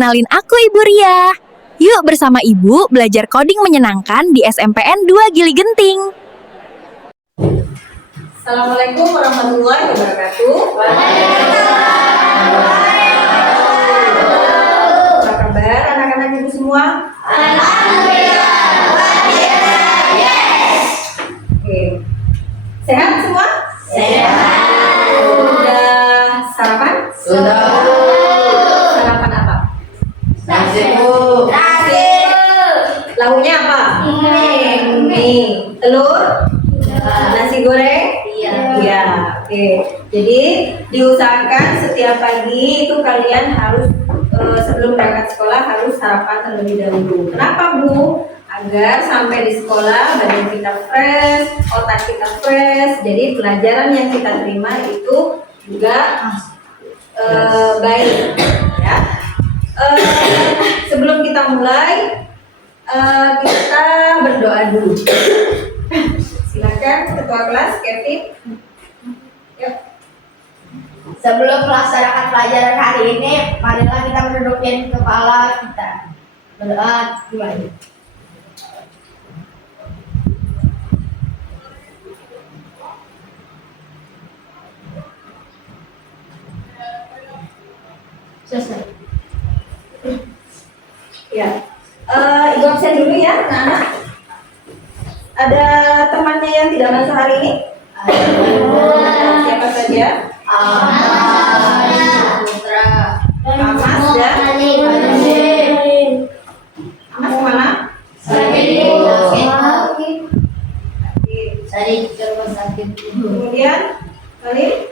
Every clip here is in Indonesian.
Kenalin aku Ibu Ria. Yuk bersama Ibu belajar coding menyenangkan di SMPN 2 Gili Genting. Assalamualaikum warahmatullahi wabarakatuh. Apa kabar anak-anak ibu semua? Alhamdulillah. Oke. Sehat semua? Sehat. Sudah sarapan? Sudah. Sarapan apa? Nasi Bu. Lauknya apa? Mie. Telur? Nasi goreng? Iya. Oke. Jadi diusahakan setiap pagi itu kalian harus sebelum berangkat sekolah harus sarapan terlebih dahulu. Kenapa Bu? Agar sampai di sekolah badan kita fresh, otak kita fresh. Jadi pelajaran yang kita terima itu juga baik. Ya. Sebelum kita mulai, kita berdoa dulu. Silakan Ketua Kelas Kevin. Yuk. Sebelum melaksanakan pelajaran hari ini, marilah kita menundukkan kepala kita. Berdoa dimulai. Selesai. Ya. Ibu absen dulu ya, anak-anak. Ada temannya yang tidak masuk hari ini? Siapa saja? Putra. Amas dan Amas kemana? Tadi ke rumah sakit. Kemudian kali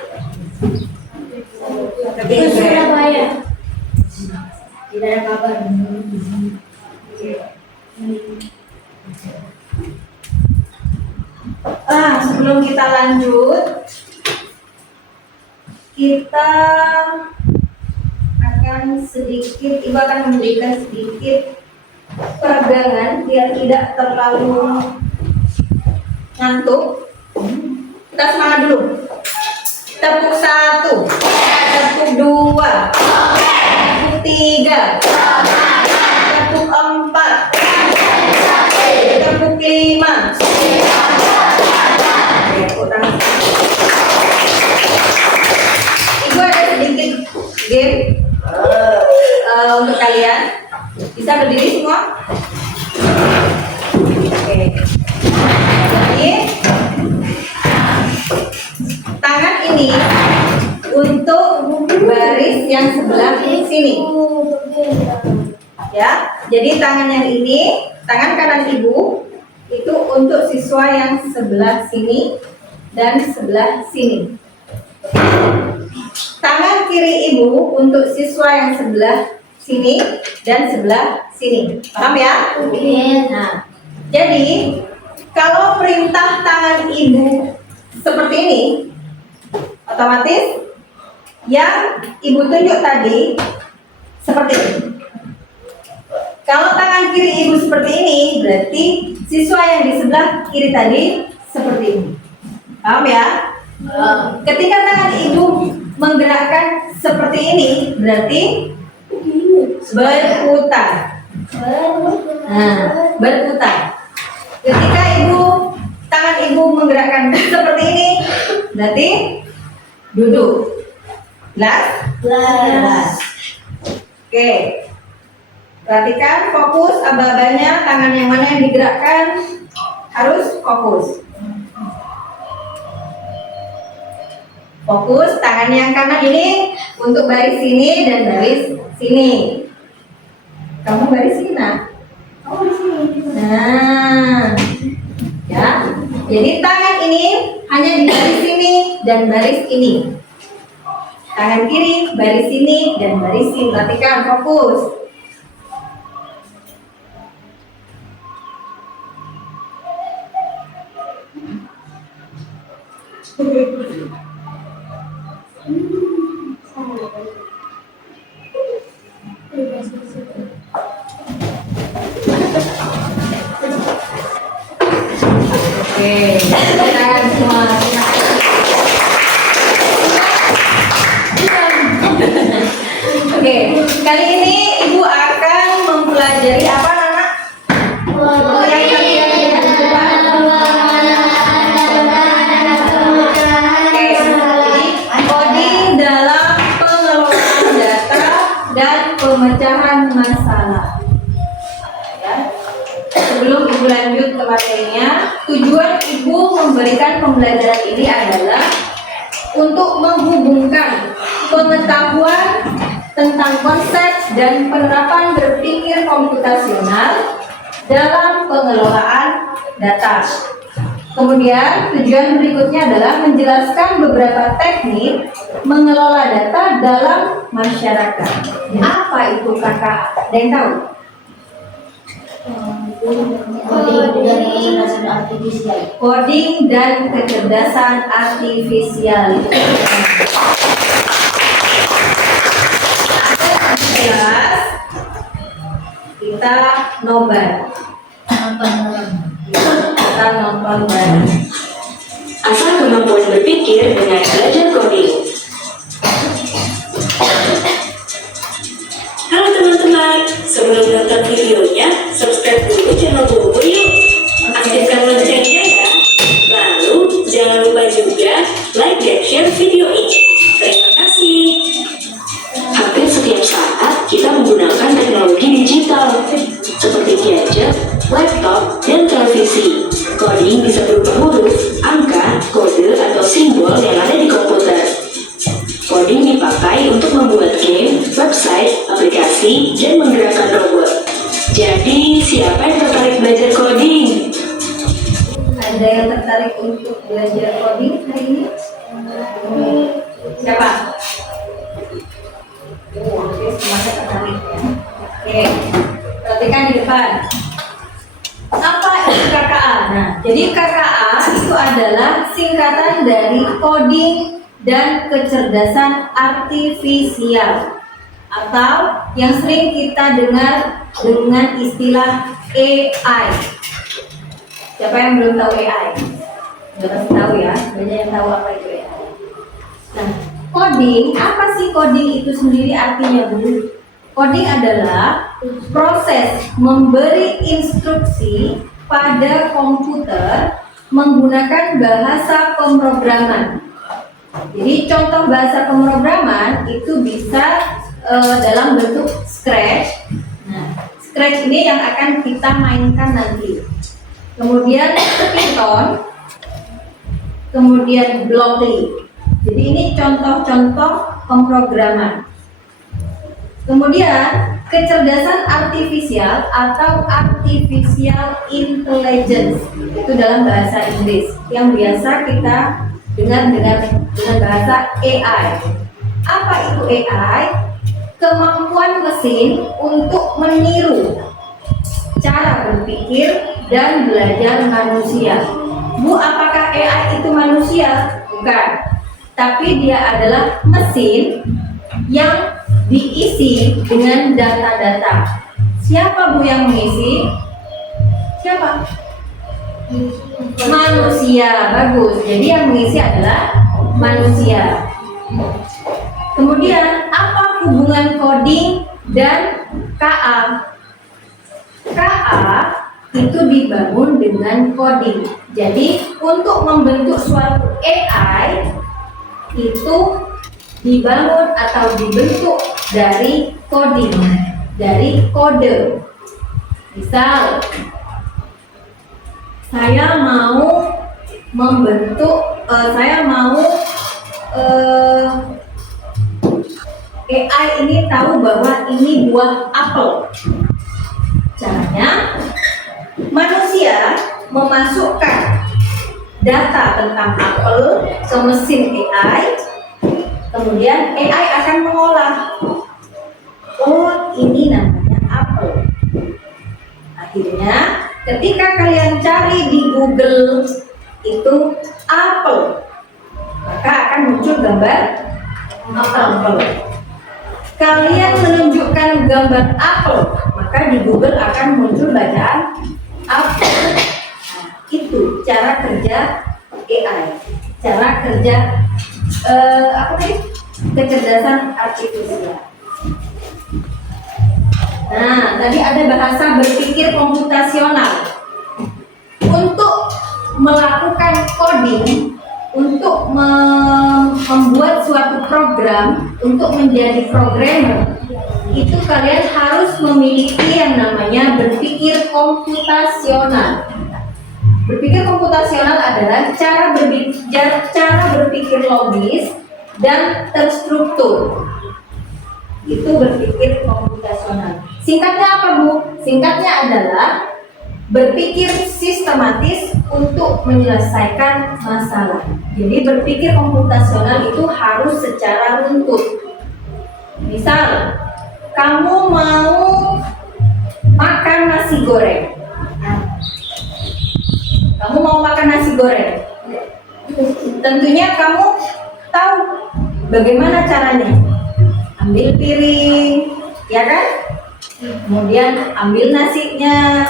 Tidak ada kabar. Sebelum kita lanjut, kita akan sedikit, Ibu akan memberikan sedikit peregangan biar tidak terlalu ngantuk. Kita semangat dulu. Tepuk 1, tepuk 2, tepuk 3, tepuk 4, tepuk 5. Ibu ada sedikit game untuk kalian. Bisa berdiri semua? Oke. Jadi tangan ini untuk baris yang sebelah sini. Ya. Jadi tangan yang ini, tangan kanan ibu itu untuk siswa yang sebelah sini dan sebelah sini. Tangan kiri ibu untuk siswa yang sebelah sini dan sebelah sini. Paham ya? Nah, jadi kalau perintah tangan ibu seperti ini, otomatis yang ibu tunjuk tadi seperti ini. Kalau tangan kiri ibu seperti ini, berarti siswa yang di sebelah kiri tadi seperti ini. Paham ya? Ketika tangan ibu menggerakkan seperti ini, berarti berputar. Nah, berputar. Ketika tangan ibu menggerakkan seperti ini, berarti duduk. Jelas? Oke. Perhatikan, fokus aba-abanya, tangan yang mana yang digerakkan harus fokus. Fokus, tangan yang kanan ini untuk baris sini dan baris sini. Kamu baris sini, nak? Kamu di sini. Nah, ya. Jadi tangan ini hanya di baris sini dan baris ini. Tangan kiri baris sini dan baris sini. Perhatikan, fokus. Oke, tangan semua. Oke, kali ini Ibu tujuan Ibu memberikan pembelajaran ini adalah untuk menghubungkan pengetahuan tentang konsep dan penerapan berpikir komputasional dalam pengelolaan data. Kemudian tujuan berikutnya adalah menjelaskan beberapa teknik mengelola data dalam masyarakat. Apa itu kakak? Ada yang tahu? Coding dan kecerdasan artifisial. Jelas, kita nobar. Kita nonton bareng. Asal kemampuan berpikir dengan belajar coding. Halo teman-teman, sebelum nonton videonya, subscribe dulu channel Bobo yuk. Aktifkan loncengnya ya. Lalu, jangan lupa juga like dan share video ini. Terima kasih. Hampir setiap saat kita menggunakan teknologi digital seperti gadget, laptop, dan televisi. Coding bisa berupa huruf, angka, kode, atau simbol yang ada di komputer. Coding dipakai untuk membuat game, website, aplikasi, dan menggerakkan robot. Jadi, siapa yang tertarik belajar coding? Ada yang tertarik untuk belajar coding hari ini? Siapa? Oke, semuanya tertarik ya. Oke, perhatikan di depan. Apa itu KKA? Nah, jadi KKA itu adalah singkatan dari coding dan kecerdasan artifisial, atau yang sering kita dengar dengan istilah AI. Siapa yang belum tahu AI? Udah pasti tahu ya, banyak yang tahu apa itu AI. Nah, coding, apa sih coding itu sendiri artinya, Bu? Coding adalah proses memberi instruksi pada komputer menggunakan bahasa pemrograman. Jadi contoh bahasa pemrograman itu bisa dalam bentuk Scratch. Nah, Scratch ini yang akan kita mainkan nanti. Kemudian Python, kemudian Blockly. Jadi ini contoh-contoh pemrograman. Kemudian kecerdasan artifisial atau artificial intelligence itu dalam bahasa Inggris yang biasa kita dengar dengan bahasa AI. Apa itu AI? Kemampuan mesin untuk meniru cara berpikir dan belajar manusia. Bu, apakah AI itu manusia? Bukan. Tapi dia adalah mesin yang diisi dengan data-data. Siapa Bu yang mengisi? Siapa? Manusia. Bagus. Jadi yang mengisi adalah manusia. Kemudian apa hubungan coding dan KA? KA itu dibangun dengan coding. Jadi untuk membentuk suatu AI itu dibangun atau dibentuk dari coding, dari kode. Misal, saya mau membentuk, AI ini tahu bahwa ini buah apel. Caranya, manusia memasukkan data tentang apel ke mesin AI. Kemudian AI akan mengolah. Oh, ini namanya apel. Akhirnya, ketika kalian cari di Google itu apel, maka akan muncul gambar apel. Kalian menunjukkan gambar apel, maka di Google akan muncul bacaan apel. Nah, itu cara kerja AI, cara kerja kecerdasan artifisial. Nah, tadi ada bahasa berpikir komputasional. Untuk melakukan coding, untuk membuat suatu program, untuk menjadi programmer, itu kalian harus memiliki yang namanya berpikir komputasional. Berpikir komputasional adalah cara berpikir logis dan terstruktur. Itu berpikir komputasional. Singkatnya apa, Bu? Singkatnya adalah berpikir sistematis untuk menyelesaikan masalah. Jadi berpikir komputasional itu harus secara runtut. Misal, kamu mau makan nasi goreng. Kamu mau makan nasi goreng. Tentunya kamu tahu bagaimana caranya. Ambil piring, ya kan? Kemudian ambil nasinya.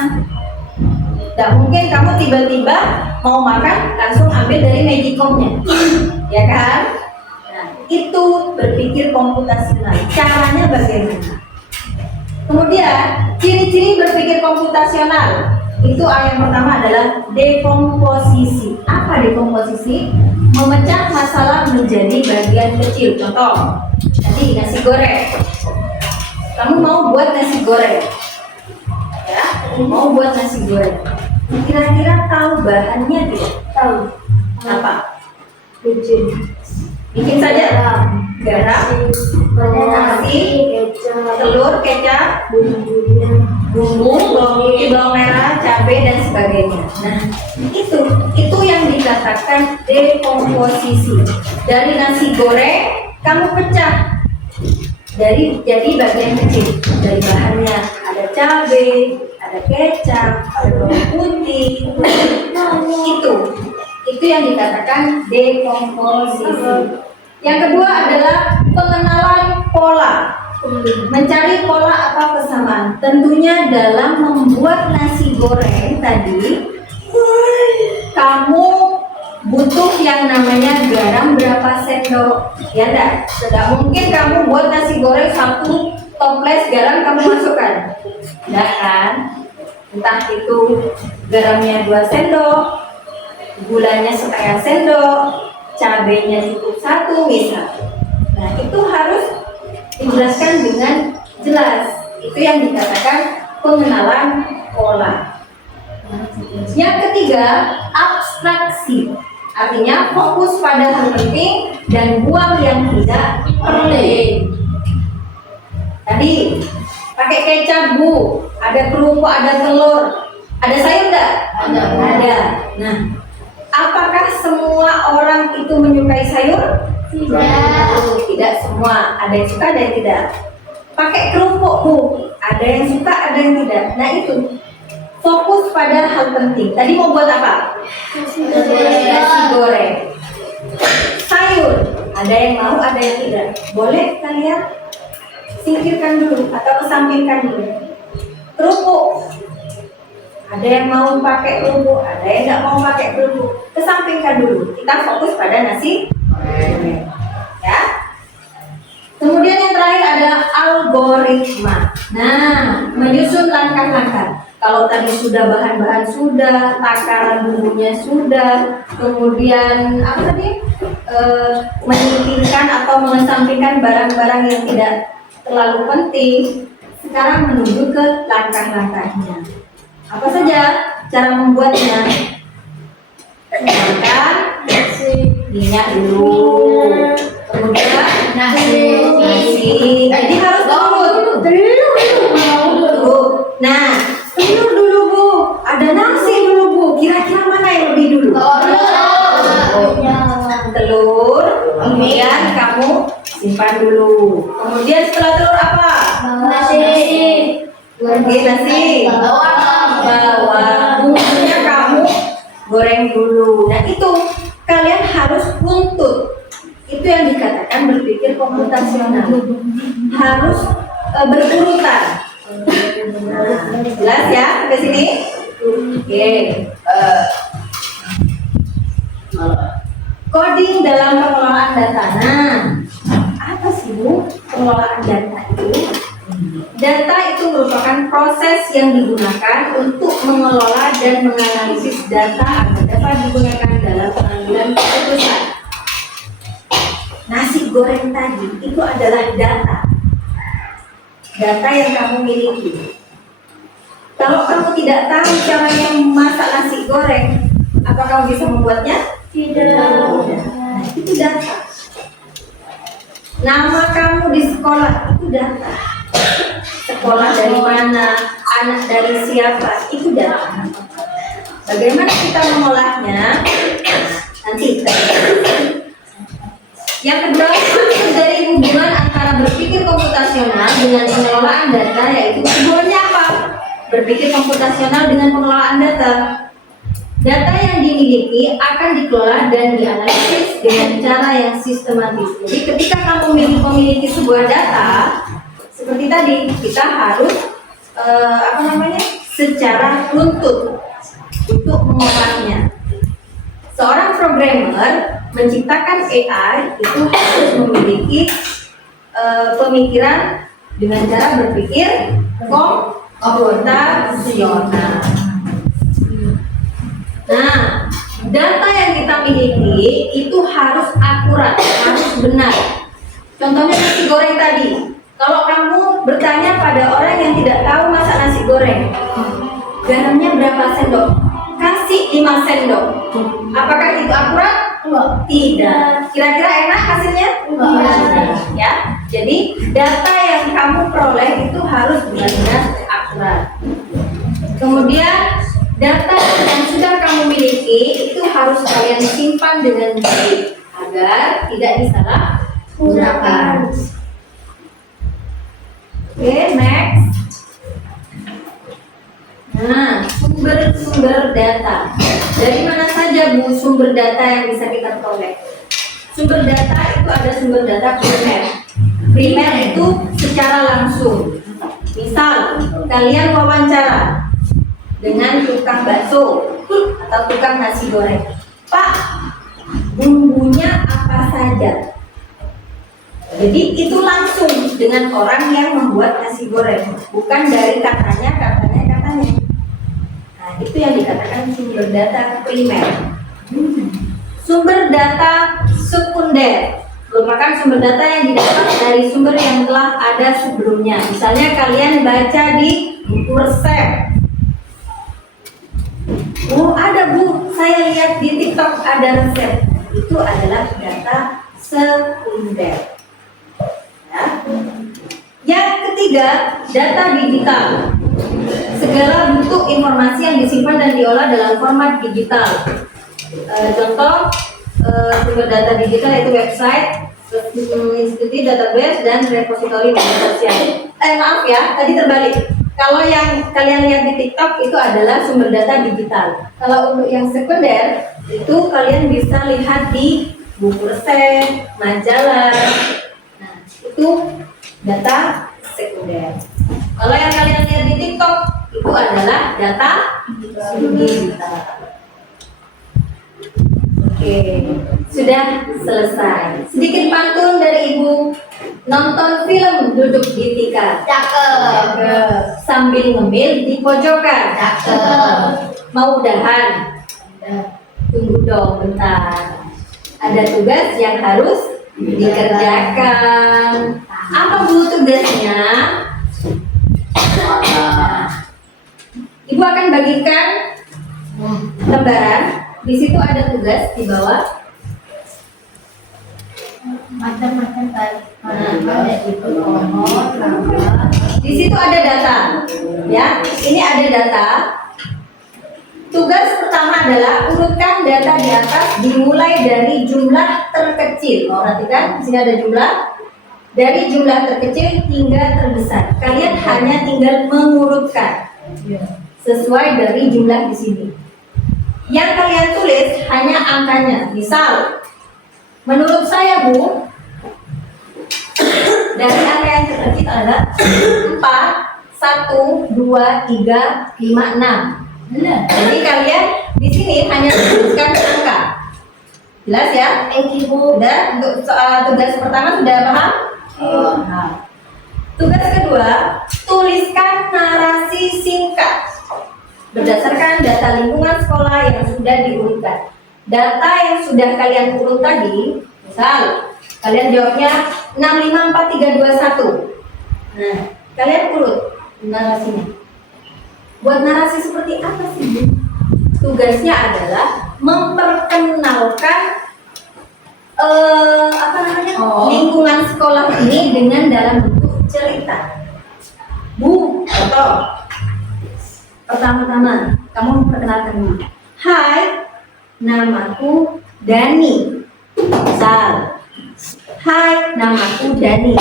Tidak mungkin kamu tiba-tiba mau makan langsung ambil dari magicomnya, ya kan? Nah, itu berpikir komputasional. Caranya bagaimana? Kemudian ciri-ciri berpikir komputasional itu yang pertama adalah dekomposisi. Apa dekomposisi? Memecah masalah menjadi bagian kecil. Contoh, tadi nasi goreng. Kamu mau buat nasi goreng, ya? Mau buat nasi goreng. Kira-kira tahu bahannya tidak? Tahu. Apa? Bikin saja. Garam, nasi, telur, kecap, bumbu, bawang putih, bawang merah, cabai dan sebagainya. Nah, itu yang dikatakan dekomposisi. Dari nasi goreng kamu pecah jadi bagian kecil. Dari bahannya ada cabai, ada kecap, ada bawang putih. Itu yang dikatakan dekomposisi. Yang kedua adalah pengenalan pola. Mencari pola atau kesamaan. Tentunya dalam membuat nasi goreng tadi, kamu butuh yang namanya garam berapa sendok. Ya enggak? Tidak mungkin kamu buat nasi goreng 1 toples garam kamu masukkan. Enggak kan? Entah itu garamnya 2 sendok, gulanya setengah sendok, cabenya cukup 1 misal. Nah, itu harus dijelaskan dengan jelas. Itu yang dikatakan pengenalan pola. Yang ketiga, abstraksi. Artinya fokus pada hal penting dan buang yang tidak perlu. Tadi pakai kecap, Bu. Ada kerupuk, ada telur. Ada sayur enggak? Ada. Nah, apakah semua orang itu menyukai sayur? Tidak semua. Ada yang suka, ada yang tidak. Pakai kerupuk, Bu. Ada yang suka, ada yang tidak. Nah, itu fokus pada hal penting. Tadi mau buat apa? Nasi goreng. Sayur, ada yang mau, ada yang tidak. Boleh kalian singkirkan dulu atau kesampingkan dulu. Kerupuk, ada yang mau pakai kerupuk, ada yang nggak mau pakai kerupuk. Kesampingkan dulu. Kita fokus pada nasi goreng. Ya. Kemudian yang terakhir adalah algoritma. Nah, menyusun langkah-langkah. Kalau tadi sudah bahan-bahan sudah, takaran bumbunya sudah, kemudian apa tadi? Menyingkirkan atau mengesampingkan barang-barang yang tidak terlalu penting. Sekarang menuju ke langkah-langkahnya. Apa saja cara membuatnya? Pertama, minyak dulu. Kemudian nasi. Jadi harus turun. Nah, telur dulu, Bu. Ada nasi dulu, Bu. Kira-kira mana yang lebih dulu? Telur. Kemudian kamu simpan dulu. Kemudian setelah telur apa? Nasi. Bawang. Bumbunya kamu goreng dulu. Nah, itu kalian harus runtut. Itu yang dikatakan berpikir komputasional. Harus berurutan. Nah, jelas ya sampai sini? Oke. Coding dalam pengelolaan data. Nah, apa sih, Bu pengelolaan data itu? Data itu merupakan proses yang digunakan untuk mengelola dan menganalisis data agar dapat digunakan dalam pengambilan keputusan. Nasi goreng tadi itu adalah data yang kamu miliki. Kalau kamu tidak tahu caranya memasak nasi goreng, Apa kamu bisa membuatnya? Tidak. Nah, itu data. Nama kamu di sekolah itu data. Sekolah dari mana, anak dari siapa, itu data. Bagaimana kita mengolahnya? Nanti kita lihat. Yang kedua, maksud dari hubungan antara berpikir komputasional dengan pengelolaan data, yaitu hubungannya apa? Berpikir komputasional dengan pengelolaan data. Data yang dimiliki akan dikelola dan dianalisis dengan cara yang sistematis. Jadi ketika kamu memiliki sebuah data, seperti tadi, kita harus secara runtut untuk mengolahnya. Seorang programmer menciptakan AI itu harus memiliki pemikiran dengan cara berpikir komputasional. Nah, data yang kita miliki itu harus akurat, harus benar. Contohnya nasi goreng tadi. Kalau kamu bertanya pada orang yang tidak tahu masak nasi goreng, garamnya berapa sendok? Kasih 5 sendok. Apakah itu akurat? Tidak. Kira-kira enak hasilnya? Ya. Jadi data yang kamu peroleh itu harus benar-benar akurat. Kemudian data yang sudah kamu miliki itu harus kalian simpan dengan baik agar tidak disalahgunakan. Oke, next. Nah, sumber data. Dari mana saja Bu sumber data yang bisa kita peroleh? Sumber data itu ada sumber data primer. Primer itu secara langsung. Misal, kalian wawancara dengan tukang bakso atau tukang nasi goreng. Pak, bumbunya apa saja? Jadi itu langsung dengan orang yang membuat nasi goreng, bukan dari katanya. Nah, itu yang dikatakan sumber data primer. Sumber data sekunder merupakan sumber data yang didapat dari sumber yang telah ada sebelumnya. Misalnya kalian baca di buku resep. Oh, ada Bu, saya lihat di TikTok ada resep. Itu adalah data sekunder. Ya. Yang ketiga, data digital. Segala bentuk informasi yang disimpan dan diolah dalam format digital. Contoh sumber data digital yaitu website, institusi database, dan repositori media sosial. Maaf ya, tadi terbalik. Kalau yang kalian lihat di TikTok itu adalah sumber data digital. Kalau untuk yang sekunder itu kalian bisa lihat di buku resep, majalah. Nah, itu data sekunder. Kalau yang kalian lihat di TikTok itu adalah data digital. Oke, sudah selesai. Sedikit pantun dari Ibu. Nonton film duduk di tikar. Cakep. Sambil ngemil di pojokan. Cakep. Mau udahan? Tunggu dong bentar. Ada tugas yang harus dikerjakan. Apa Bu tugasnya? Ibu akan bagikan lembaran. Di situ ada tugas di bawah. Macam-macam tadi. Ada itu nomor, nama. Di situ ada data. Ya, ini ada data. Tugas pertama adalah urutkan data di atas dimulai dari jumlah terkecil. Perhatikan, di sini ada jumlah. Dari jumlah terkecil hingga terbesar. Kalian hanya tinggal mengurutkan sesuai dari jumlah di sini. Yang kalian tulis hanya angkanya. Misal, menurut saya Bu, dari angka yang terkecil adalah 4, 1, 2, 3, 5, 6. Jadi kalian di sini hanya tuliskan angka. Jelas ya? Thank you Bu. Udah, untuk tugas pertama sudah paham? Nah, tugas kedua, tuliskan narasi singkat berdasarkan data lingkungan sekolah yang sudah diurutkan. Data yang sudah kalian urut tadi, misal kalian jawabnya 654321. Nah, kalian urut narasinya. Buat narasi seperti apa sih Bu? tugasnya adalah memperkenalkan lingkungan sekolah ini dengan dalam bentuk cerita. Bu, contoh. Pertama-tama, kamu memperkenalkan diri. Hai, namaku Dani. Misal, hai, namaku Dani.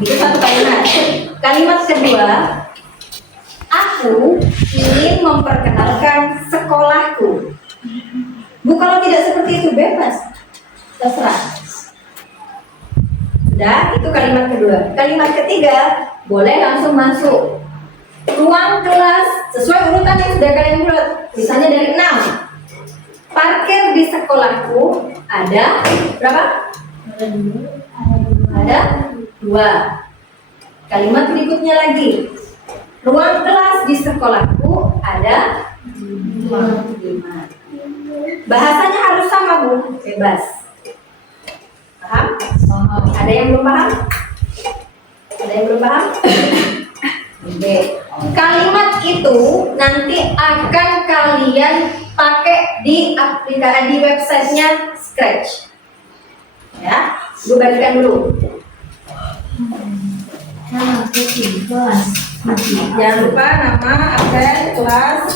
Itu satu kalimat. Kalimat kedua, aku ingin memperkenalkan sekolahku. Bu, kalau tidak seperti itu bebas, terserah. Sudah, itu kalimat kedua. Kalimat ketiga, boleh langsung masuk. Ruang kelas sesuai urutan yang sudah kalian buat. Misalnya dari 6. Parkir di sekolahku ada berapa? Ada 2. Kalimat berikutnya lagi. Ruang kelas di sekolahku ada 5. Bahasanya harus sama, Bu. Bebas. Paham? Ada yang belum paham? Ada yang belum paham? Oke. Kalimat itu nanti akan kalian pakai di aplikasi di websitenya Scratch. Ya, gue bagikan dulu. Jangan lupa nama, absen, kelas.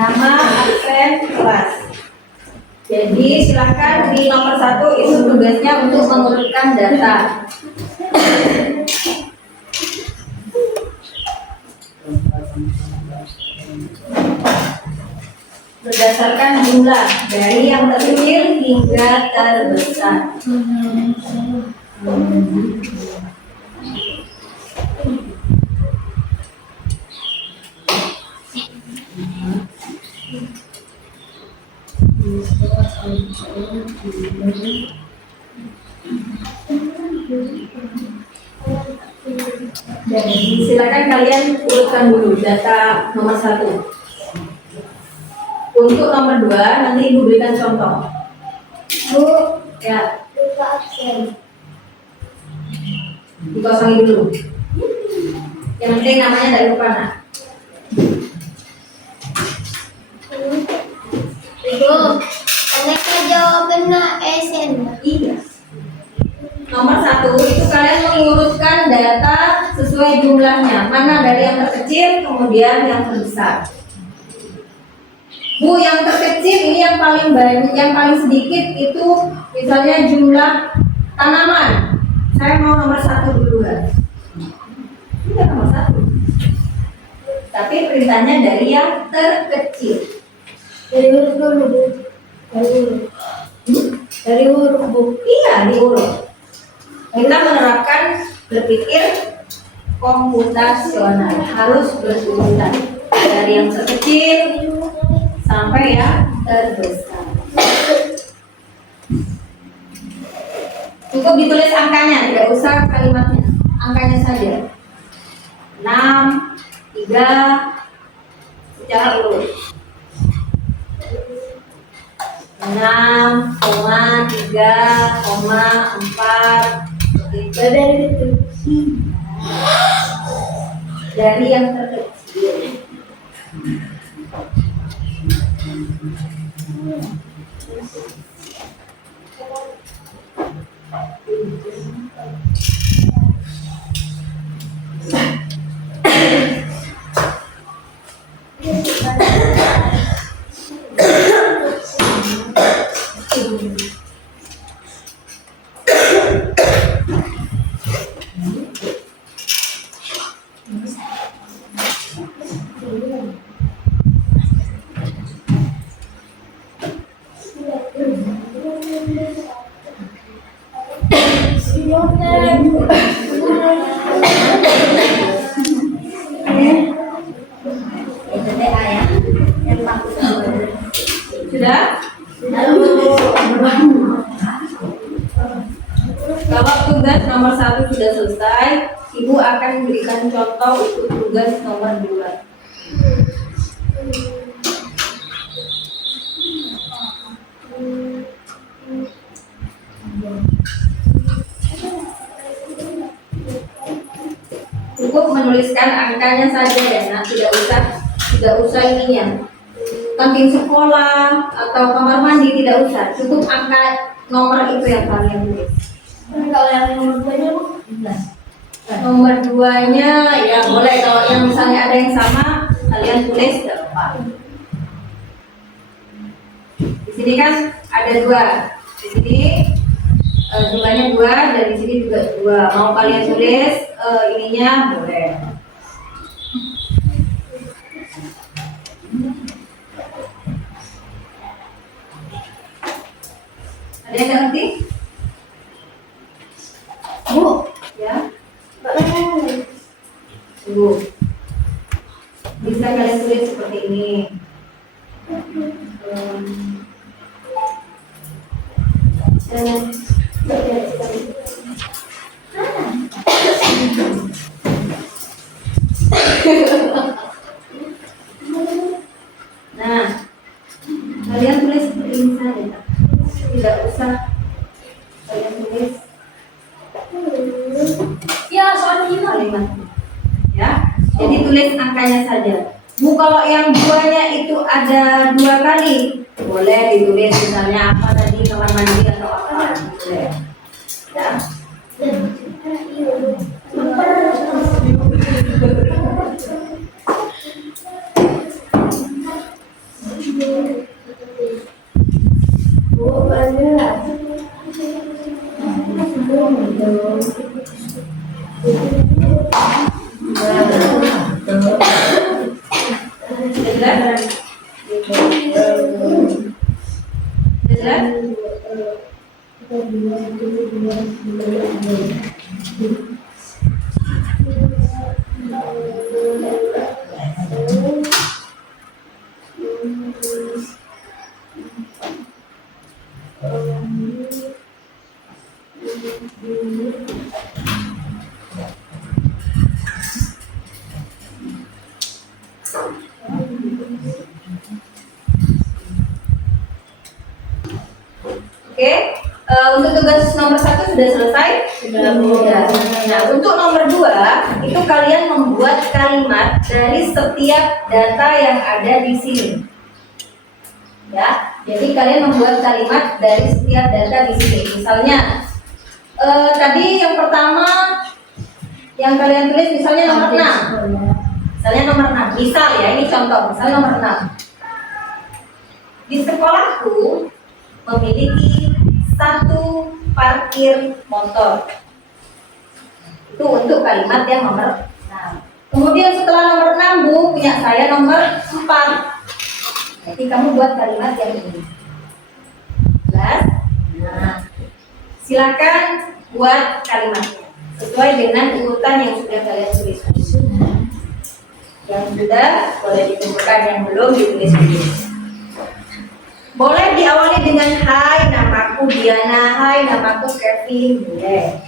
Nama, absen, kelas. Jadi silakan di nomor 1 itu tugasnya untuk mengurutkan data. Berdasarkan jumlah dari yang terkecil hingga terbesar. Jadi silakan kalian urutkan dulu data nomor 1. Untuk nomor 2 nanti Ibu berikan contoh. Bu, ya. Dikosongi dulu. Yang penting namanya dari lupa, nak. Ibu, aneka jawabannya SN. Iya. Nomor 1 itu kalian mengurutkan data sesuai jumlahnya. Mana dari yang terkecil kemudian yang terbesar. Bu, yang terkecil ini yang paling banyak, yang paling sedikit itu misalnya jumlah tanaman. Saya mau nomor 1 dulu, guys. Ini nomor 1. Tapi perintahnya dari yang terkecil. Dari huruf dulu, Bu. Dari huruf, Bu. Iya, diurut. Kita menerapkan berpikir komputasional, harus berurutan dari yang terkecil sampai yang terbesar. Cukup ditulis angkanya, tidak usah kalimatnya, angkanya saja. 6, 3, secara urut. 6,3,4. Dari yang terkecil. selesai, Ibu akan memberikan contoh untuk tugas nomor 2. Cukup menuliskan angkanya saja ya, nah, tidak usah ininya. Kantin sekolah atau kamar mandi tidak usah, cukup angka nomor itu yang kalian tulis. Kalau yang nomor 2-nya Bu? Nomor 2-nya ya boleh, kalau yang misalnya ada yang sama kalian tulis tidak apa. Di sini kan ada 2, di sini jumlahnya 2 dan di sini juga 2. Mau kalian tulis ininya boleh. Ada yang ngerti? Bu, Ya. Tunggu. Bisa kalian tulis seperti ini. Nah, kalian tulis seperti ini saja. Tidak usah kalian tulis ya soalnya ini kalimat. Ya, jadi tulis angkanya saja. Bu, kalau yang 2-nya itu ada 2 kali, boleh ditulis misalnya apa tadi, kamar mandi atau apa, boleh. Ya. Jelas? Jelas? Oke, untuk tugas nomor 1 sudah selesai? Sudah. Nah, untuk nomor 2 itu kalian membuat kalimat dari setiap data yang ada di sini. Ya, jadi kalian membuat kalimat dari setiap data di sini. Misalnya, tadi yang pertama yang kalian tulis misalnya nomor 6. Misalnya nomor 6. Misal ya, ini contoh. Misalnya nomor 6. Di sekolahku memiliki 1 parkir motor. Itu untuk kalimat yang nomor 6. Kemudian setelah nomor 6, Bu, punya saya nomor 4. Jadi kamu buat kalimat yang ini. Jelas? Nah, silakan buat kalimatnya sesuai dengan urutan yang sudah kalian tulis. Yang sudah boleh ditentukan, yang belum ditulis dulu. Boleh diawali dengan hai, namaku Diana, hai, namaku Kevin, boleh.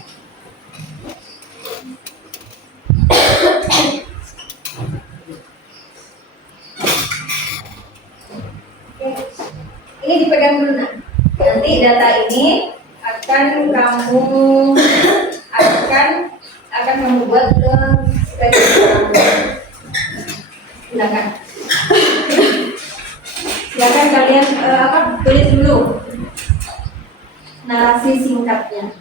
Oke. Ini dipegang dulu, nah. Nanti data ini akan kamu buat ke spreadsheet. Silakan. Silakan kalian tulis dulu narasi singkatnya.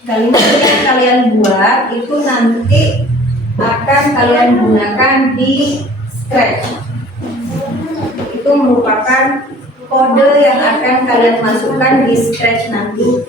Kalimat yang kalian buat itu nanti akan kalian gunakan di Scratch. Itu merupakan kode yang akan kalian masukkan di Scratch nanti.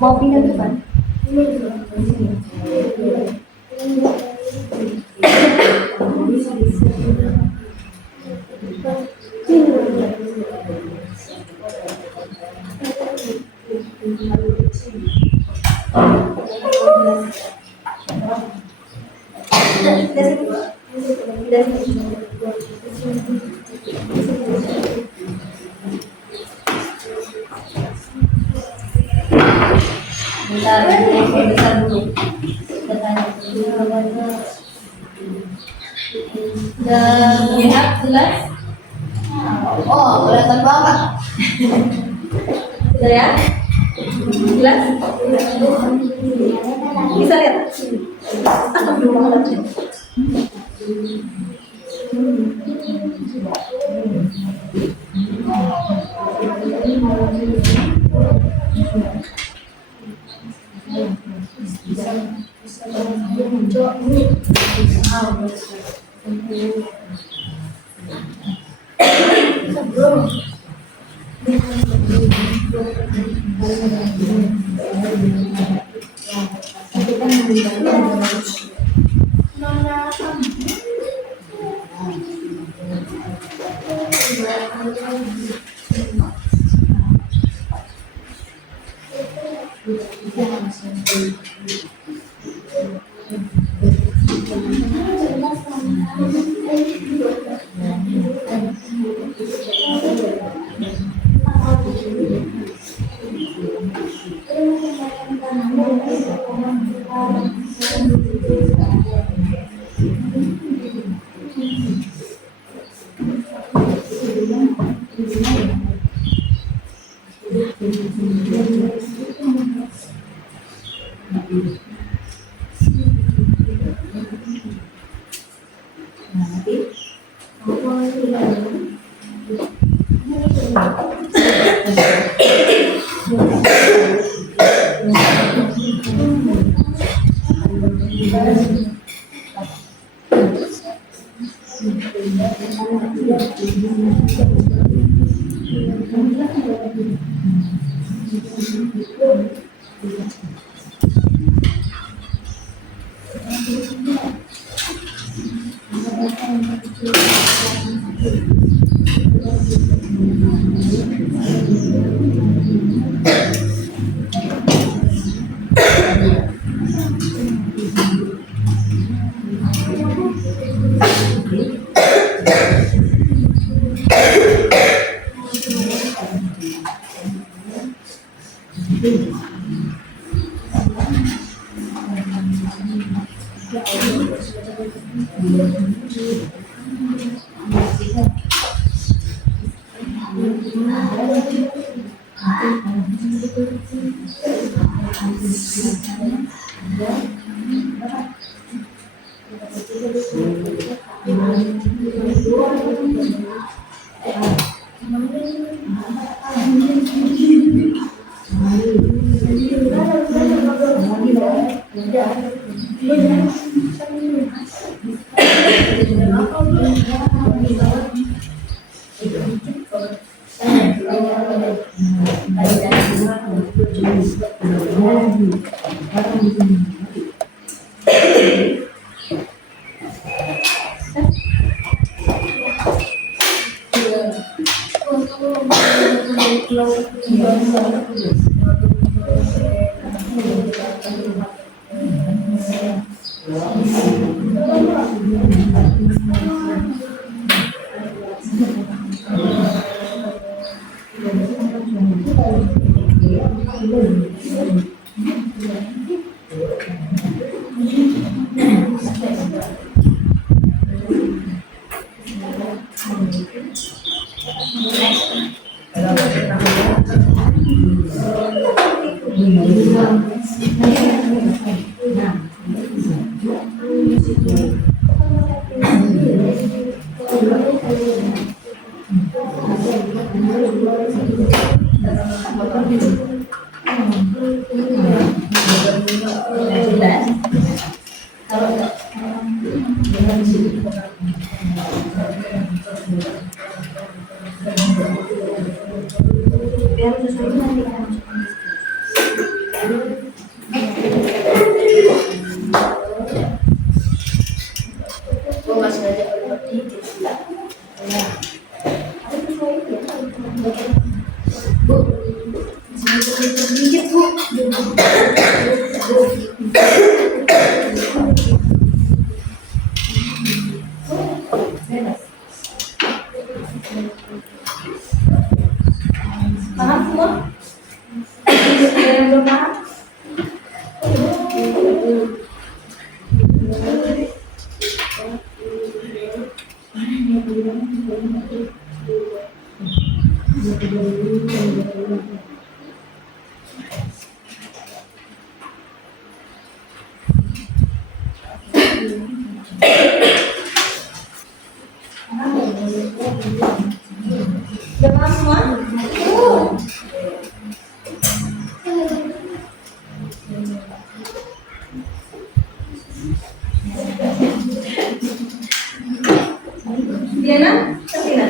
Mau pindah depan? Bentar, besar dulu. Udah lihat jelas? Oh, kelihatan banget. Udah ya? Jelas? Bisa lihat? Gue nggak sengaja berhenti. Bu, sedikit bu. Paham semua? Ada yang belum paham? Udah paham semua? Diana, Katrina.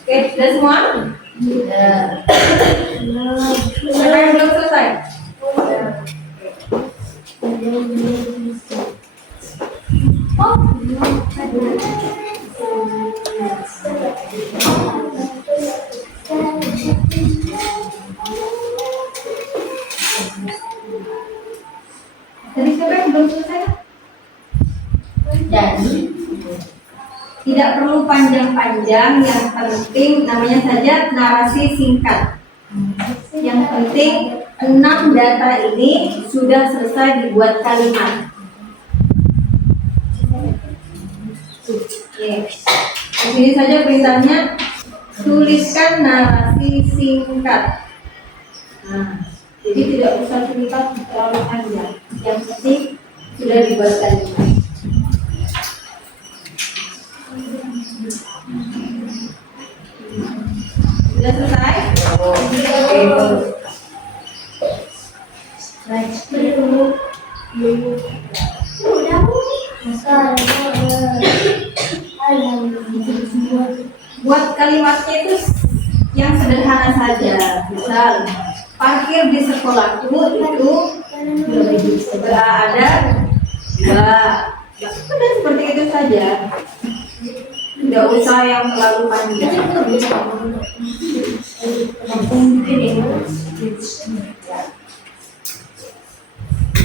Oke, sudah semua? Siapa yang belum selesai? Tadi siapa yang belum selesai? Jadi, Tidak perlu panjang-panjang, yang penting namanya saja narasi singkat. Yang penting 6 data ini sudah selesai dibuat kalimat. Oke. Di sini saja perintahnya, tuliskan narasi singkat. Nah, jadi tidak usah cerita terlalu panjang. Yang penting sudah dibuat kalimat. Sudah selesai? Buat kalimatnya itu yang sederhana saja. Misal, parkir di sekolahku itu Ada dua. Ya sudah seperti itu saja. Tidak usah yang terlalu panjang.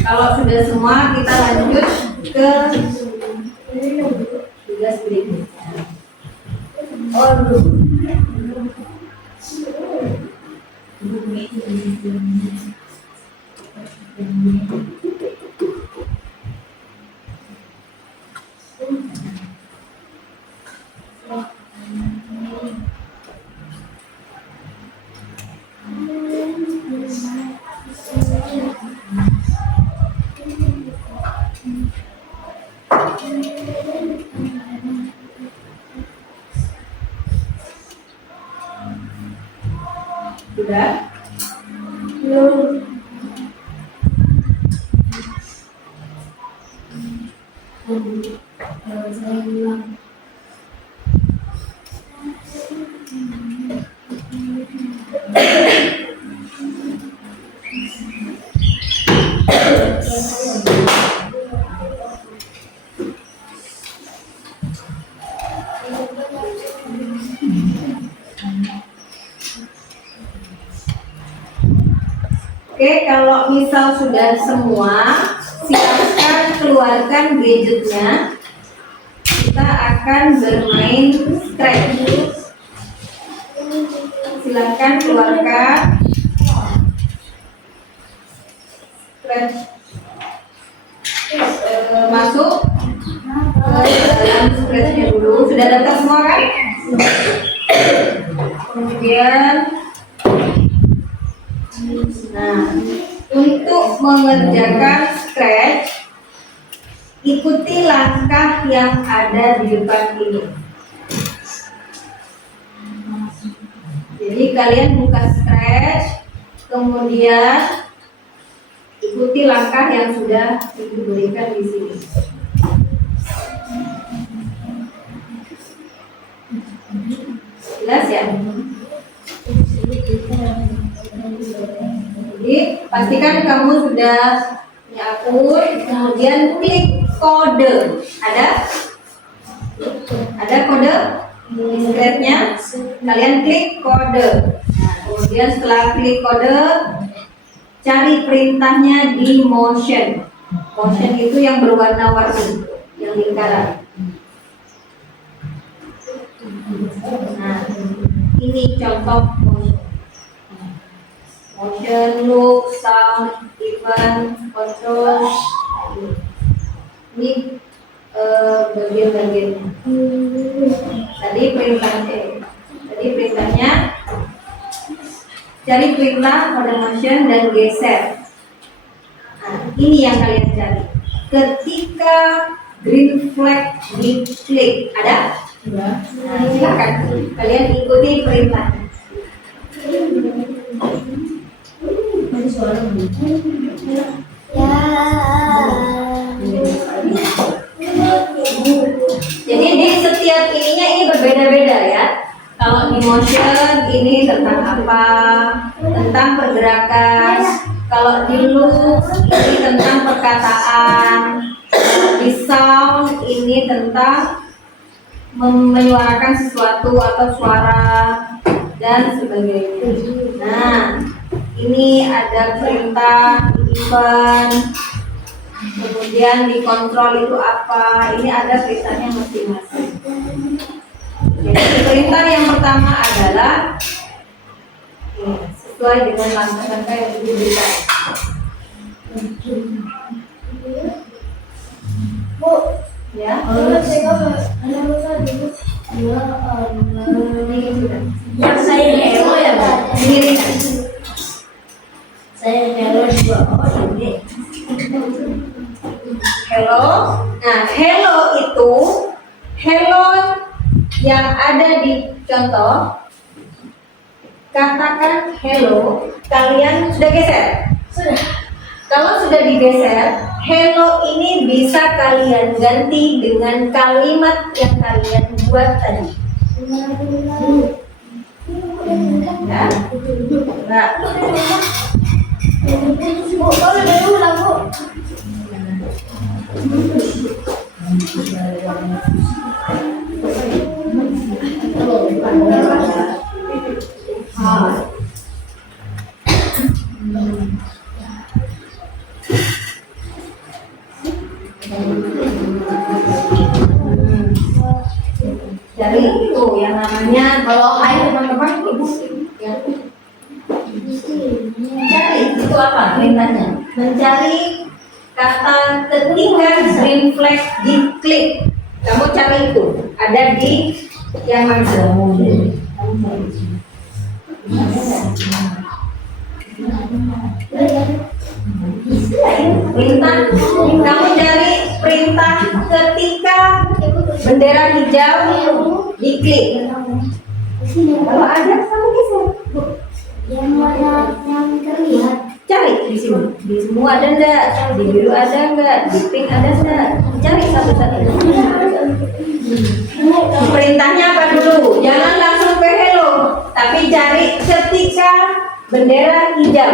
Kalau sudah semua, kita lanjut ke tugas berikutnya. Sudah? Oke, kalau misal sudah semua, silakan keluarkan gadgetnya. Kita akan bermain Scratch. Silakan keluarkan Scratch. Masuk ke dalam Scratch-nya dulu. Sudah daftar semua kan? Kemudian nah, untuk mengerjakan Scratch, ikuti langkah yang ada di depan ini. Jadi kalian buka Scratch, kemudian ikuti langkah yang sudah diberikan di sini. Jelas ya? Jadi pastikan kamu sudah punya akun, kemudian klik kode. Ada kode di Scratch-nya. Kalian klik kode. Nah, kemudian setelah klik kode, cari perintahnya di motion. Motion itu yang berwarna-warni, yang lingkaran. Nah, ini contoh motion. Motion, look, sound, event, control. Ini bagian-bagiannya. Tadi perintahnya cari perintah pada motion dan geser. Nah, ini yang kalian cari. Ketika green flag diklik, ada? Nah, silakan kalian ikuti perintahnya. Jadi di setiap ininya ini berbeda-beda ya. Kalau di motion ini tentang apa? Tentang pergerakan. Kalau di look ini tentang perkataan. Di sound ini tentang menyuarakan sesuatu atau suara dan sebagainya. Nah, ini ada perintah event, kemudian dikontrol itu apa? Ini ada perintahnya masing-masing. Jadi perintah yang pertama adalah sesuai dengan langkah-langkah yang diberikan. Bu, Ya, yang saya hero ya, Bu. ini kan. Saya hero juga. Oh, ini. Hello. Nah, hello itu hello yang ada di contoh. Katakan hello. Kalian sudah geser? Sudah. Kalau sudah digeser, hello ini bisa kalian ganti dengan kalimat yang kalian buat tadi. Ya. Nah, Bu, kalau dari ulang bu. Jadi itu yang namanya Kalau hai teman-teman ibu ya. cari itu apa perintahnya? Mencari kata ketika green flag diklik. Kamu cari itu ada di yang mana? Perintah, kamu cari perintah ketika bendera hijau diklik. Kalau ada kamu geser. Yang mana yang terlihat? Cari di sini. Di semua ada enggak? Di biru ada enggak? Di pink ada enggak? Cari satu-satu. Perintahnya apa dulu? Jangan langsung ke hello, tapi cari ketika bendera hijau.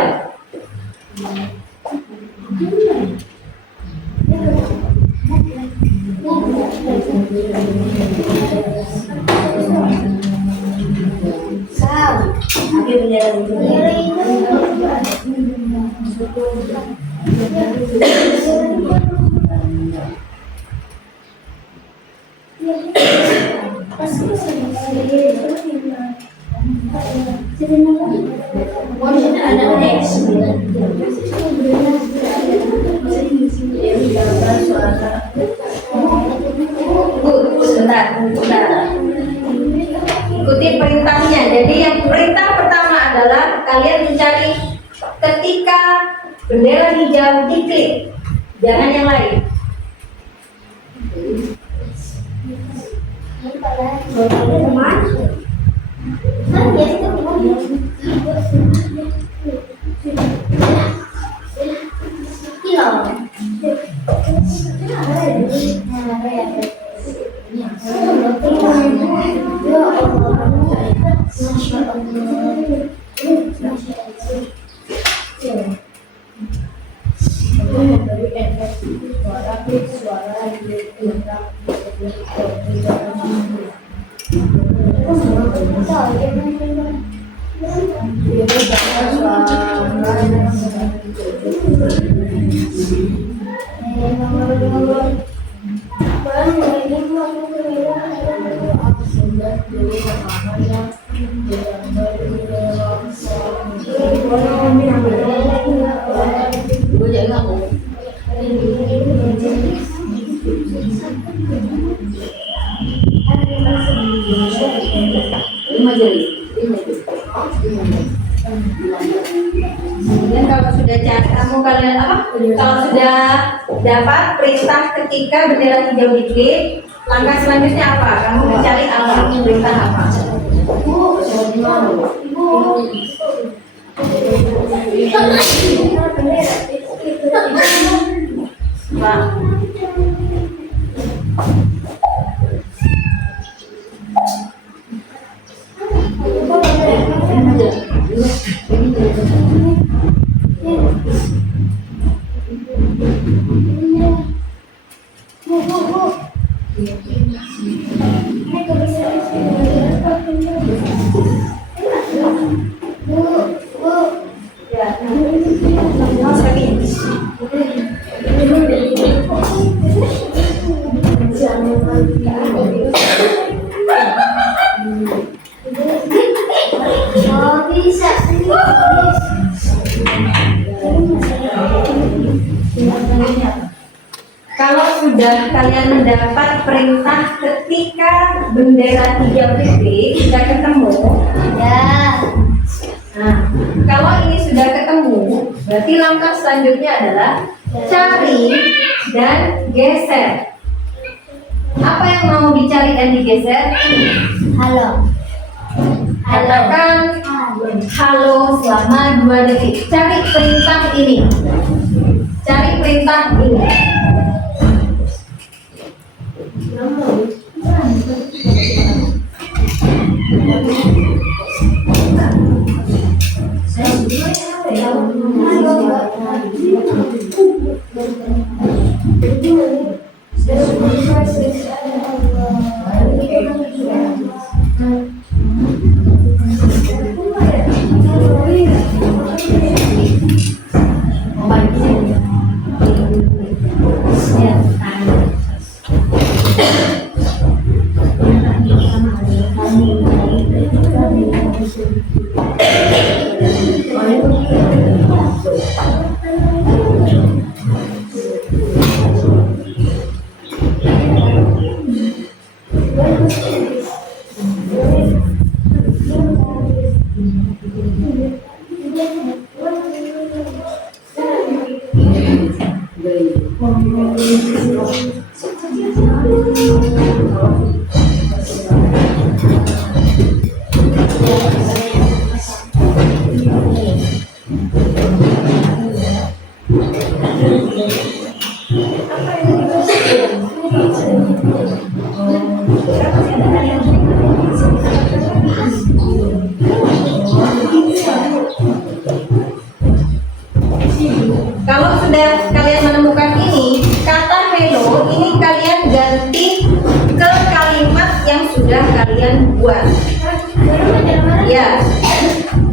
Tapi bendera hijau. Sebentar. Ikuti perintahnya. Jadi yang perintah pertama adalah kalian mencari ketika bendera hijau diklik. Jangan yang lain. Kemudian kalau sudah cari kalian apa? Kalau sudah dapat perintah ketika bendera hijau diklik, langkah selanjutnya apa? Kamu mencari apa? Perintah apa? Pak. Kalau sudah kalian mendapat perintah ketika bendera hijau diklik, sudah ketemu, Ya. nah, kalau ini sudah ketemu, berarti langkah selanjutnya adalah cari dan geser. Apa yang mau dicari dan digeser? Halo. Katakan halo selama 2 detik. Cari perintah ini. Cari perintah ini. Kalau sudah kalian menemukan ini, kata hello ini kalian ganti ke kalimat yang sudah kalian buat. Ya,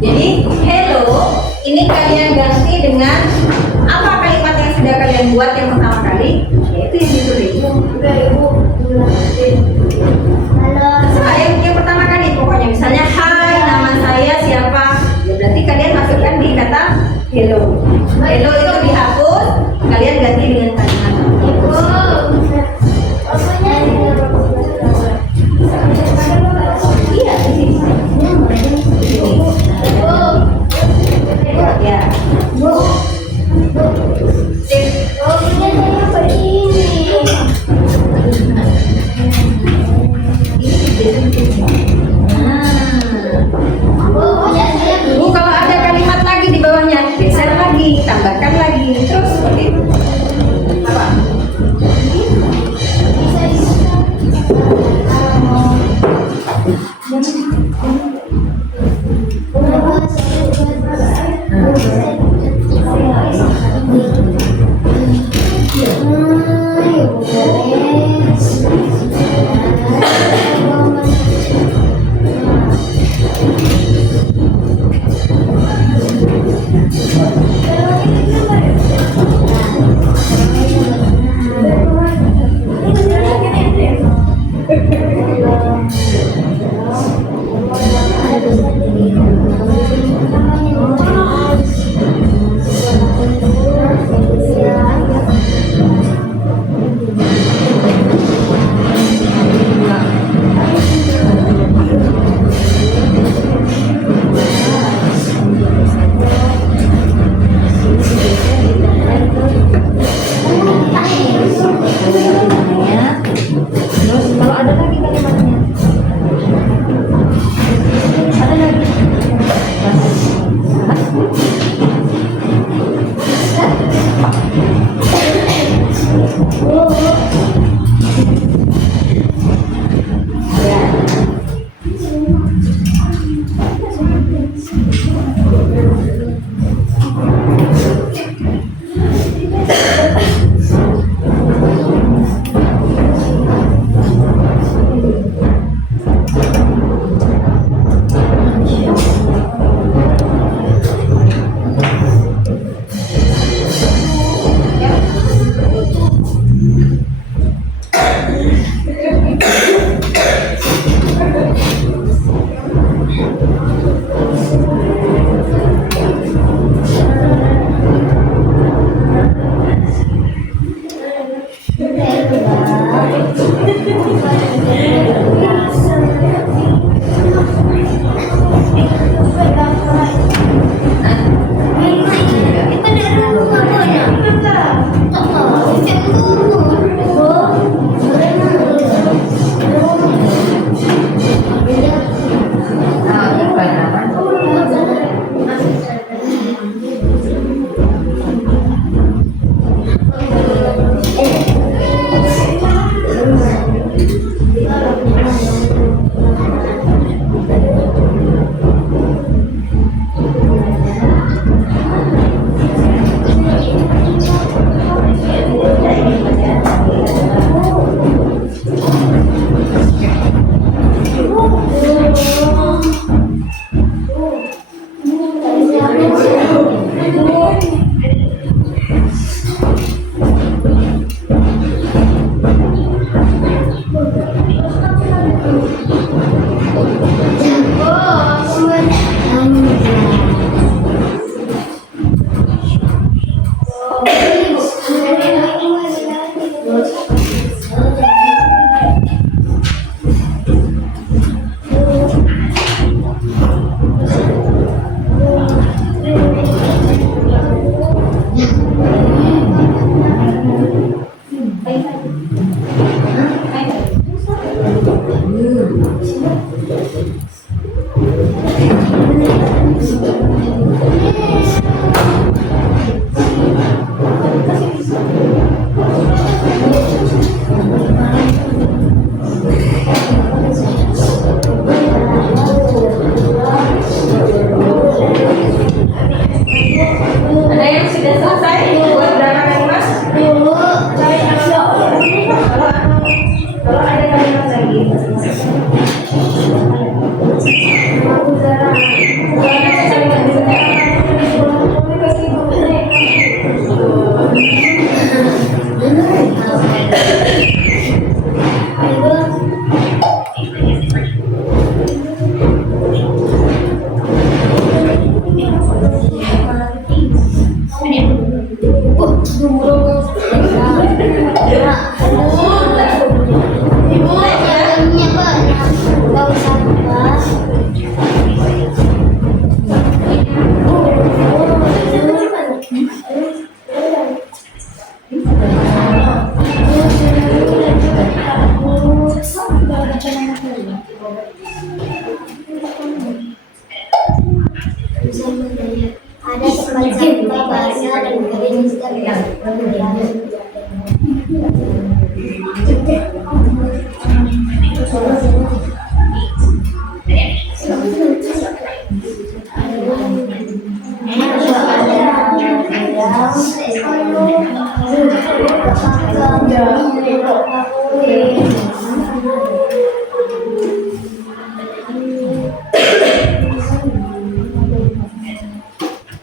jadi hello ini kalian ganti dengan apa kalimat yang sudah kalian buat yang pertama kali, yaitu yang ditulis. Terserah yang pertama kali, pokoknya misalnya hai nama saya siapa, ya berarti kalian masukkan di kata hello. Hello itu dihapus, kalian ganti dengan kalimat. Iya, di sini. Ya. Bu, kalau ada kalimat lagi di bawahnya, geser lagi, tambahkan lagi, terus seperti itu. Apa?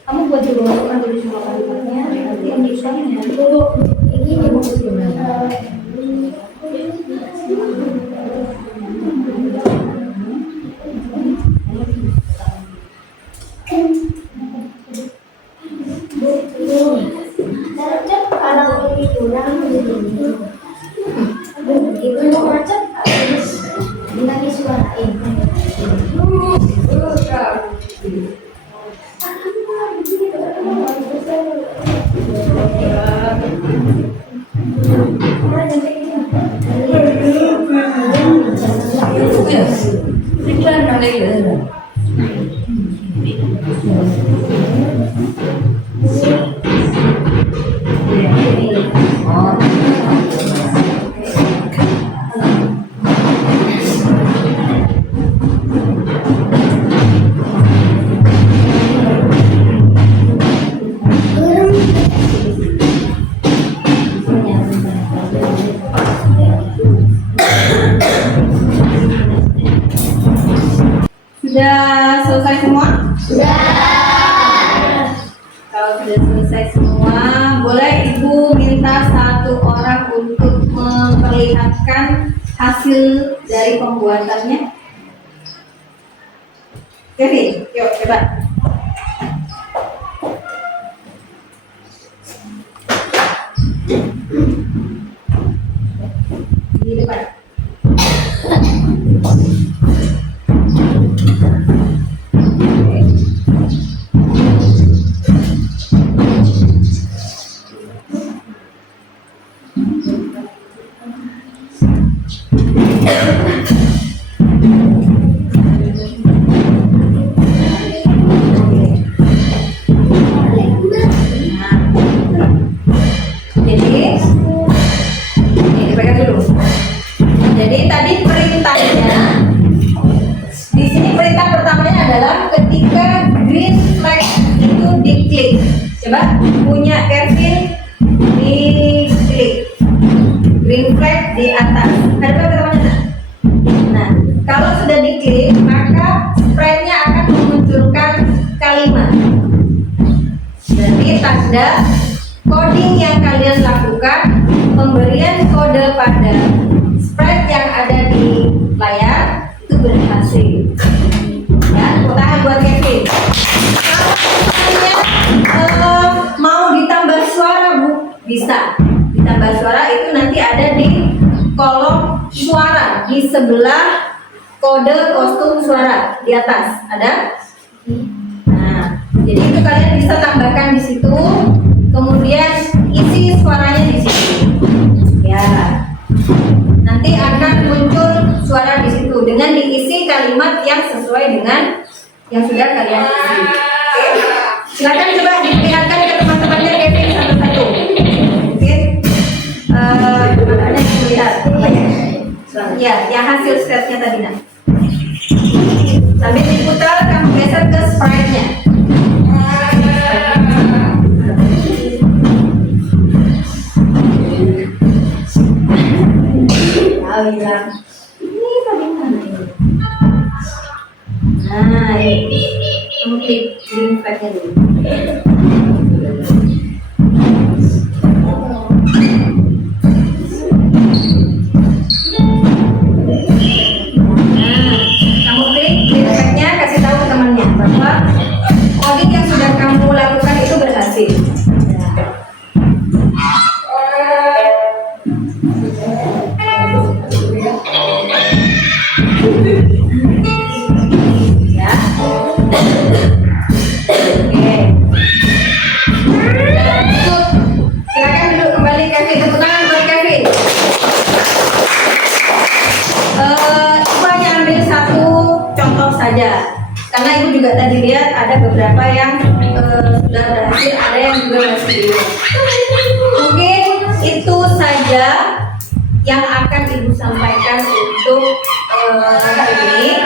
Kamu buat juga masukkan dulu semua kalimatnya, nanti yang disusunnya dulu. Ini kalau ini kurang itu macet dengan disuarain. sudah selesai semua? Kalau sudah selesai semua, boleh Ibu minta satu orang untuk memperlihatkan hasil dari pembuatannya. Kevin, yuk coba. Di depan. Jadi tadi perintahnya, di sini perintah pertamanya adalah ketika green flag itu diklik. Coba punya Kevin diklik, green flag di atas. Ada pertamanya. Nah, kalau sudah diklik, maka sprite-nya akan memunculkan kalimat. Jadi tanda coding yang kalian lakukan, pemberian kode pada sprite yang ada di layar itu berhasil. Ya, tepuk tangan buat Kevin. Kalau mau ditambah suara, Bu, bisa. Ditambah suara itu nanti ada di kolom suara di sebelah kode kostum suara di atas ada. Nah, jadi itu kalian bisa tambahkan di situ. Kemudian isi suaranya di situ. Ya. Nanti akan muncul suara di situ dengan diisi kalimat yang sesuai dengan yang sudah kalian isi. Oke. Silakan coba diperlihatkan ke teman-temannya Kevin satu-satu. Mungkin teman-temannya yang melihat. Ya, yang hasil stepnya tadi nak. Sambil diputar, kamu geser ke sprite-nya. Bilang ini bagaimana ini? Nah, ini kamu klik green flag-nya dulu. Nah, kamu klik green flag-nya, kasih tahu ke temannya bahwa coding yang sudah kamu lakukan itu berhasil. Karena ibu juga tadi lihat ada beberapa yang sudah berhasil, ada yang juga masih belum. Mungkin itu saja yang akan ibu sampaikan untuk hari ini.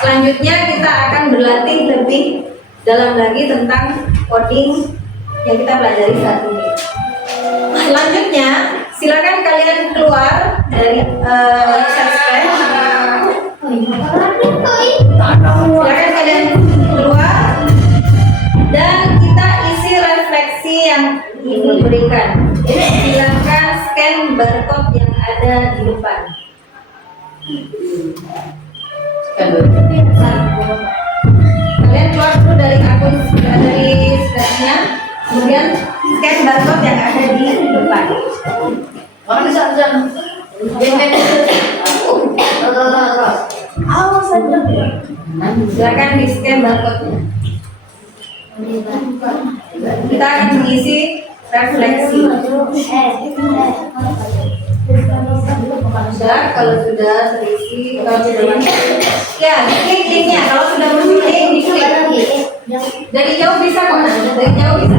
Selanjutnya kita akan berlatih lebih dalam lagi tentang coding yang kita pelajari saat ini. Selanjutnya Silakan kalian keluar dari website Scratch. Silakan kalian keluar dan kita isi refleksi yang Ibu berikan. Silakan scan barcode yang ada di depan. Kalian keluar dulu dari akun dari Scratch-nya, kemudian scan barcode yang ada di depan. Orang bisa. Awas saja. Silakan di scan barcode-nya. Kita akan mengisi refleksi. Sudah, kalau sudah terisi, kalau sudah masuk, ya diklik linknya. Kalau sudah muncul link, diklik. Dari jauh bisa kok, dari jauh bisa.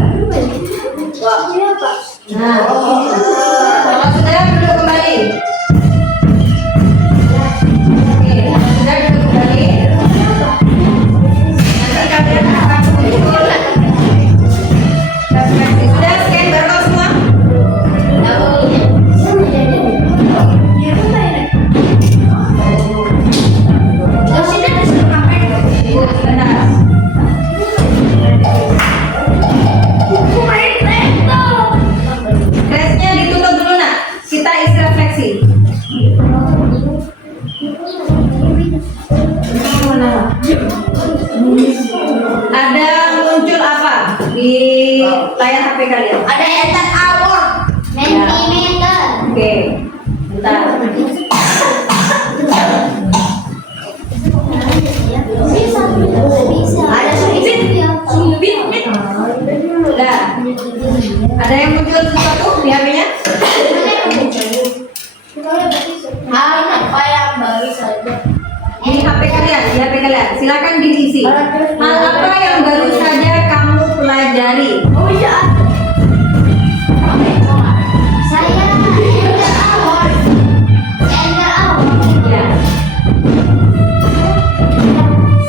Nah, kalau sudah duduk kembali. Oke, kalau sudah duduk kembali. Nanti kalian akan muncul refleksi. Sudah scan barcode semua? Scratch-nya ditutup dulu nak. Kita isi refleksi. Ada muncul apa di layar HP kalian? Ada enter hour. Mentimeter. Oke, bentar. Ada Udah. Ada yang muncul sesuatu di HP-nya? hal apa yang baru saja. Di HP kalian, di HP kalian. Silakan diisi. Hal apa yang baru saja kamu pelajari? Oh iya. Saya enter hour. Ya.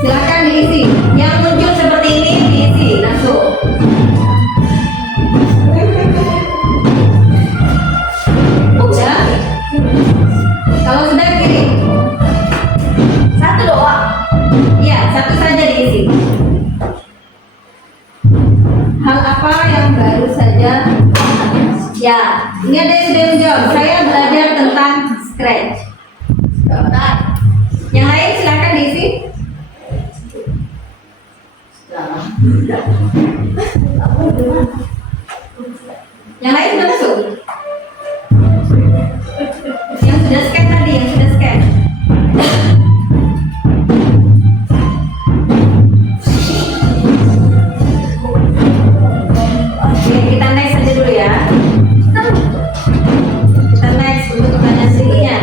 Silakan diisi. Yang muncul seperti ini diisi langsung. Udah? Kalau sudah kirim. Satu doang. Iya, satu saja diisi. Hal apa yang baru saja? Ya, ini ada yang sudah menjawab. Saya belajar tentang Scratch. Yang lain silakan diisi. Yang lain sudah masuk. Yang sudah scan tadi, yang sudah scan. Oke, kita next aja dulu ya. Kita next untuk pertanyaan selanjutnya.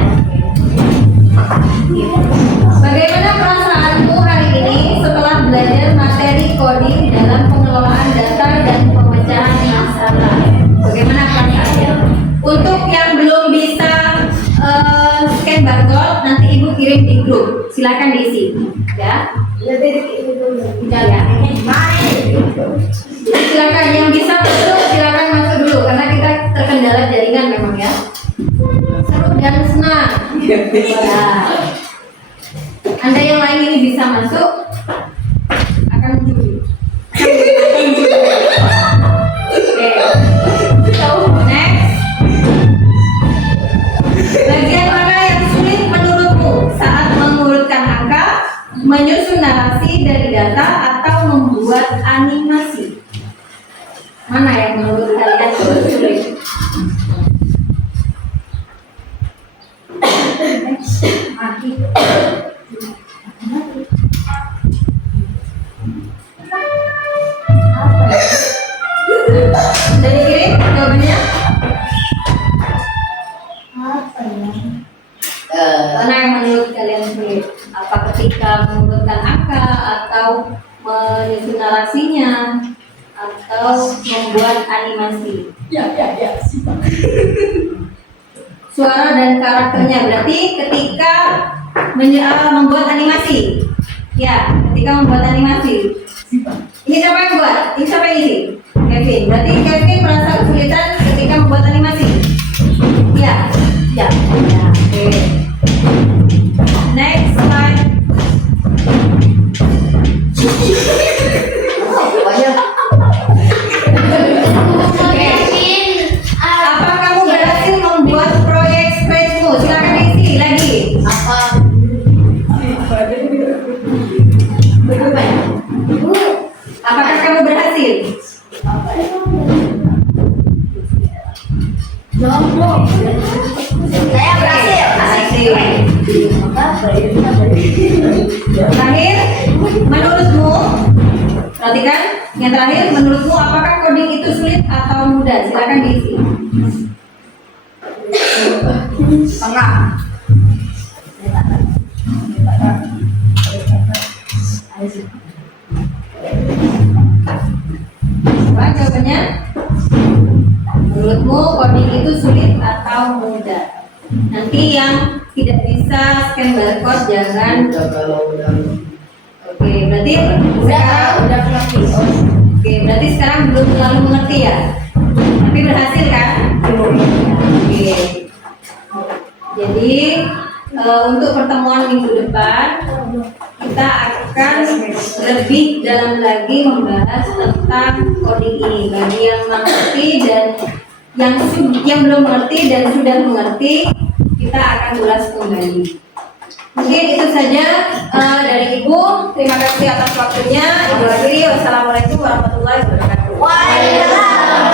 Bagaimana perasaanmu hari ini setelah belajar materi coding dalam pengelolaan data dan pemecahan masalah? Bagaimana perasaannya? Untuk yang belum bisa scan barcode, nanti ibu kirim di grup. Silakan diisi, ya. Ya. Silakan yang bisa masuk, silakan masuk dulu karena kita terkendala jaringan memang ya. Seru dan senang. Ya. Anda yang lain ini bisa masuk, akan muncul. Oke. Next. Bagian mana yang sulit menurutmu saat mengurutkan angka, menyusun narasi dari data, atau membuat animasi? Mana yang menurut kalian sulit? Sudah dikirim jawabannya? Mana yang menurut kalian sulit? Apa ketika mengurutkan angka, atau menyusun narasinya, atau membuat animasi? Suara dan karakternya, berarti ketika membuat animasi. Ya, ketika membuat animasi. Ini siapa yang buat? Ini siapa yang isi? Kevin. Berarti Kevin merasa kesulitan ketika membuat animasi. Saya berhasil. Berhasil. Terakhir, menurutmu, perhatikan, yang terakhir, menurutmu apakah coding itu sulit atau mudah? Silakan diisi. Tengah. Apa jawabannya? Menurutmu coding itu sulit atau mudah? Nanti yang tidak bisa scan barcode jangan. Oke, berarti sekarang Udah mengerti. Oke, berarti sekarang belum terlalu mengerti ya? Tapi berhasil kan? Oke. Jadi untuk pertemuan minggu depan kita akan lebih dalam lagi membahas tentang coding ini bagi yang mengerti dan yang belum mengerti dan sudah mengerti kita akan ulas kembali. Mungkin itu saja dari Ibu. Terima kasih atas waktunya. Ibu akhiri. Wassalamualaikum warahmatullahi wabarakatuh. Waalaikumsalam.